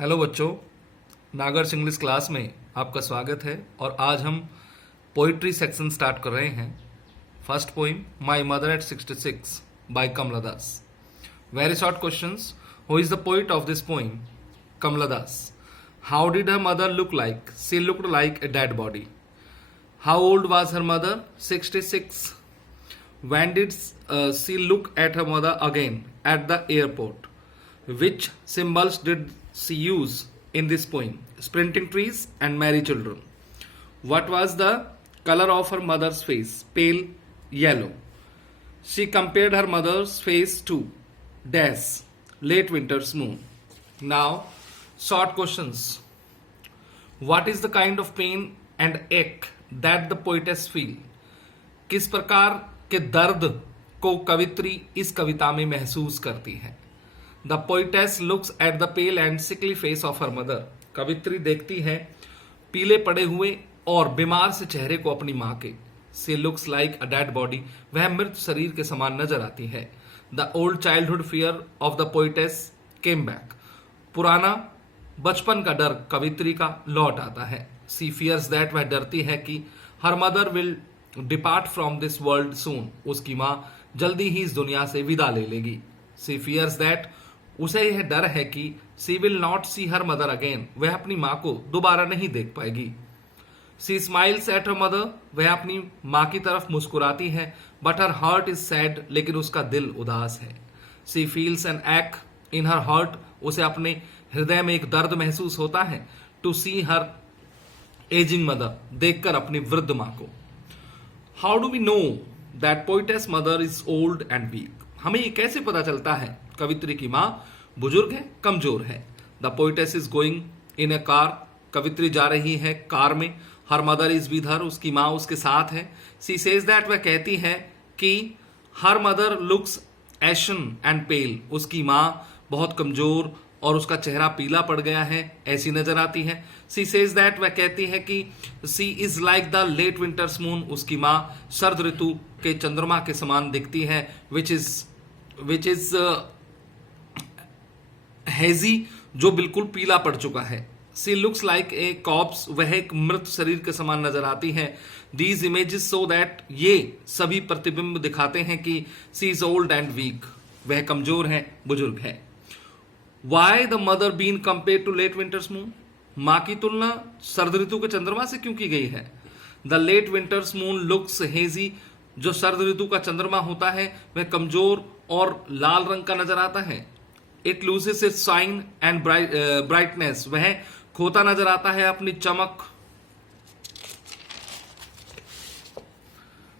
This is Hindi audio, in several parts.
हेलो बच्चों, नागर्स इंग्लिश क्लास में आपका स्वागत है। और आज हम पोइट्री सेक्शन स्टार्ट कर रहे हैं। First poem my mother at 66 by Kamala Das. Very short questions. Who is the poet of this poem? Kamala Das. How did her mother look like? She looked like a dead body. How old was her mother? 66. When did she look at her mother again at the airport? Which symbols did she use in this poem? Sprinting trees and merry children. What was the color of her mother's face? Pale yellow. She compared her mother's face to dash late winter's moon. Now, short questions. What is the kind of pain and ache that the poetess feel? किस प्रकार के दर्द को कवित्री इस कविता में महसूस करती है? The poetess looks at the pale and sickly face of her mother. कवित्री देखती है पीले पड़े हुए और बीमार से चेहरे को अपनी माँ के। She looks like a dead body. वह मृत शरीर के समान नजर आती है। The old childhood fear of the poetess came back. पुराना बचपन का डर कवित्री का लौट आता है। सी फियर्स दैट, वह डरती है कि her mother will depart from this world soon. उसकी माँ जल्दी ही इस दुनिया से विदा ले लेगी। सी फियर्स दैट, उसे यह डर है कि she will not see her mother again. वह अपनी माँ को दोबारा नहीं देख पाएगी। She smiles at her mother. वह अपनी माँ की तरफ मुस्कुराती है। But her heart is sad, लेकिन उसका दिल उदास है। सी फील्स एन एक इन हर हार्ट। उसे अपने हृदय में एक दर्द महसूस होता है। To see her ageing mother, देखकर अपनी वृद्ध माँ को। How do we know that poetess mother is old and weak? हमें ये कैसे पता चलता है कवित्री की माँ बुजुर्ग है, कमजोर है? The poetess is going in a car. कवित्री जा रही है कार में। Her mother is with her. उसकी माँ उसके साथ है। सी सेज दैट, वह कहती है कि her mother looks ashen and pale. उसकी माँ बहुत कमजोर और उसका चेहरा पीला पड़ गया है, ऐसी नजर आती है। सी सेज दैट, वह कहती है कि she is like the late winter's moon. उसकी माँ शरद ऋतु के चंद्रमा के समान दिखती है। विच इज हेजी, जो बिल्कुल पीला पड़ चुका है। She looks like A cops. वह एक मृत शरीर के समान नजर आती है। दीज इमेजेस सो दैट, ये सभी प्रतिबिंब दिखाते हैं कि she is old and weak. वह कमजोर है, बुजुर्ग है। Why the mother been compared to late winter's moon? माँ की तुलना शरद ऋतु के चंद्रमा से क्यों की गई है? The late winter's moon looks hazy. जो शरद ऋतु का चंद्रमा होता है वह कमजोर और लाल रंग का नजर आता है। It loses its shine and brightness. वह खोता नजर आता है अपनी चमक।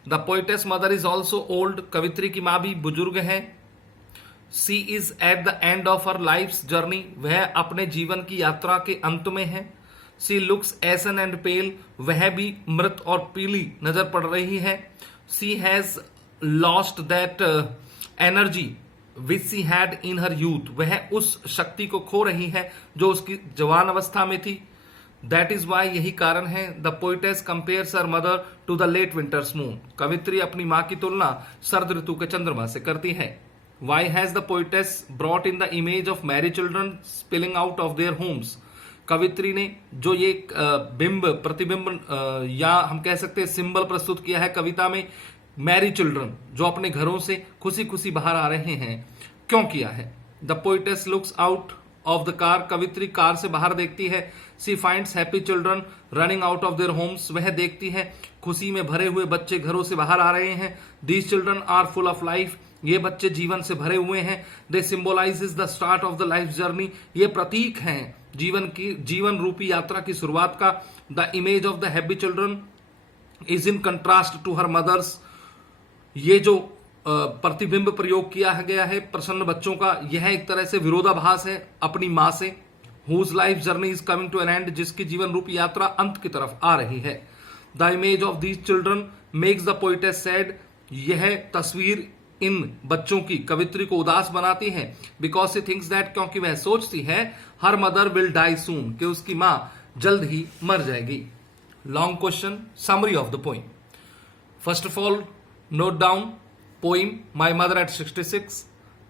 The poetess mother is also old. कवित्री की माँ भी बुजुर्ग है। She is at the end of her life journey. वह अपने जीवन की यात्रा के अंत में है। She looks ashen and pale. वह भी मृत और पीली नजर पड़ रही है। She has lost that energy which she had in her youth. वह उस शक्ति को खो रही है जो उसकी जवान अवस्था में थी। दैट इज वाई, यही कारण है। The poetess compares her mother to the late winter's moon. कवित्री अपनी माँ की तुलना शरद ऋतु के चंद्रमा से करती है। Why has the poetess brought in the image of merry children spilling out of their homes? कवित्री ने जो ये प्रतिबिंब या हम कह सकते हैं सिंबल प्रस्तुत किया है कविता में, मैरी चिल्ड्रन, जो अपने घरों से खुशी खुशी बाहर आ रहे हैं, क्यों किया है? The poetess looks out of the car. कवित्री कार से बाहर देखती है। She finds happy children running out of their homes. वह देखती है खुशी में भरे हुए बच्चे घरों से बाहर आ रहे हैं। These children are full of life. ये बच्चे जीवन से भरे हुए हैं। They symbolises the start of the life journey. ये प्रतीक हैं जीवन रूपी यात्रा की शुरुआत का। The image of the happy children is in contrast to her mother's. ये जो प्रतिबिंब प्रयोग किया गया है प्रसन्न बच्चों का, यह एक तरह से विरोधाभास है अपनी मां से। Whose life journey is coming to an end. जिसकी जीवन रूपी यात्रा अंत की तरफ आ रही है। The image of these children makes the poetess sad. यह तस्वीर इन बच्चों की कवित्री को उदास बनाती है। बिकॉज सी थिंक्स दैट, क्योंकि वह सोचती है her mother will die soon, कि उसकी मां जल्द ही मर जाएगी। Long question, summary of the poem. First of all, note down poem my mother at 66,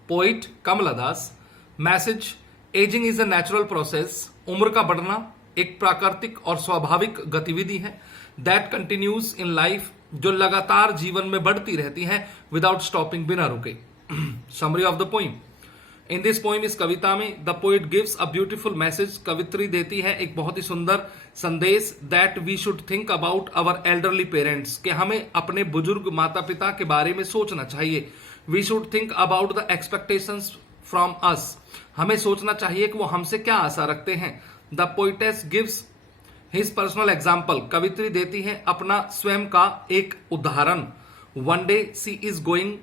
poet Kamala Das, message ageing is a natural process, उम्र का बढ़ना एक प्राकृतिक और स्वाभाविक गतिविधि है दैट कंटिन्यूज इन लाइफ, जो लगातार जीवन में बढ़ती रहती है विदाउट स्टॉपिंग, बिना रुके। Summary of the poem. In this poem, इस कविता में the poet gives a beautiful message, कवित्री देती है एक बहुत ही सुंदर संदेश, that we should think about our elderly parents, कि हमें अपने बुजुर्ग माता पिता के बारे में सोचना चाहिए। We should think about the expectations from us, हमें सोचना चाहिए कि वो हमसे क्या आशा रखते हैं। The poetess gives his personal example, कवित्री देती है अपना स्वयं का एक उदाहरण। One day she is going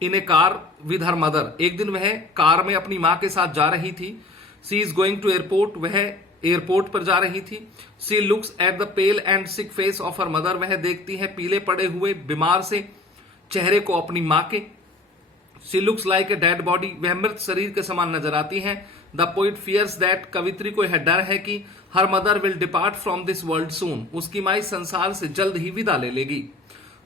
in a car with her mother, एक दिन वह कार में अपनी मां के साथ जा रही थी। She is going to airport, वह एयरपोर्ट पर जा रही थी। She looks at the pale and sick face of her mother, वह देखती है पीले पड़े हुए बीमार से चेहरे को अपनी मां के। She looks like a dead body, वह मृत शरीर के समान नजर आती है। द पोइट फियर्स दैट, कवित्री को यह डर है कि her mother will depart from this world soon, उसकी मां इस संसार से जल्द ही विदा ले लेगी।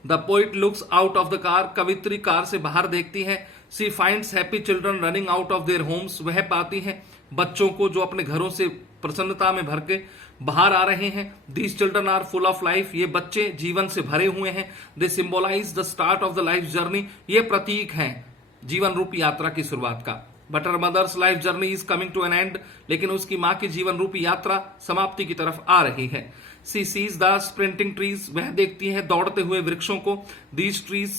The poet looks out of the car, कवित्री कार से बाहर देखती है। She finds happy children running out of their homes, वह पाती है बच्चों को जो अपने घरों से प्रसन्नता में भर के बाहर आ रहे हैं। These children are full of life, ये बच्चे जीवन से भरे हुए हैं। They symbolise the start of the life journey, ये प्रतीक हैं जीवन रूपी यात्रा की शुरुआत का। But her mother's life journey is coming to an end, लेकिन उसकी मां की जीवन रूपी यात्रा समाप्ति की तरफ आ रही है। She sees the sprinting trees, वह देखती है दौड़ते हुए वृक्षों को। These trees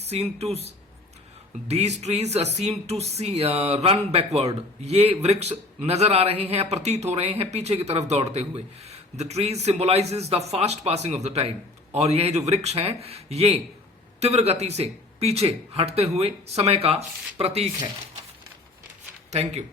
seem to see run backward, ये वृक्ष नजर आ रहे हैं, प्रतीत हो रहे हैं पीछे की तरफ दौड़ते हुए। The trees symbolises the fast passing of the time, और यह जो वृक्ष हैं ये तीव्र गति से पीछे हटते हुए समय का प्रतीक है। Thank you.